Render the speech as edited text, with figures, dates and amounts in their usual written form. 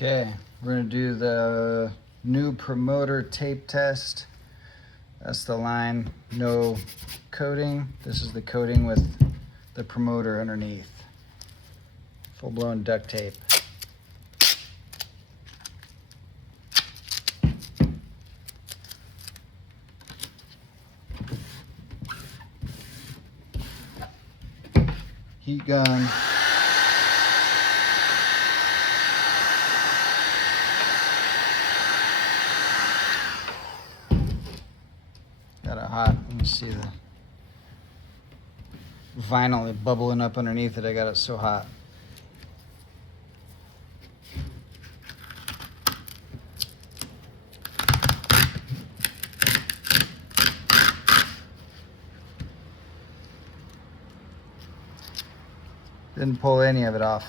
Okay, we're gonna do the new promoter tape test. That's the line, no coating. This is the coating with the promoter underneath. Full-blown duct tape. Heat gun. Got it hot. You can see the vinyl bubbling up underneath it. I got it so hot. Didn't pull any of it off.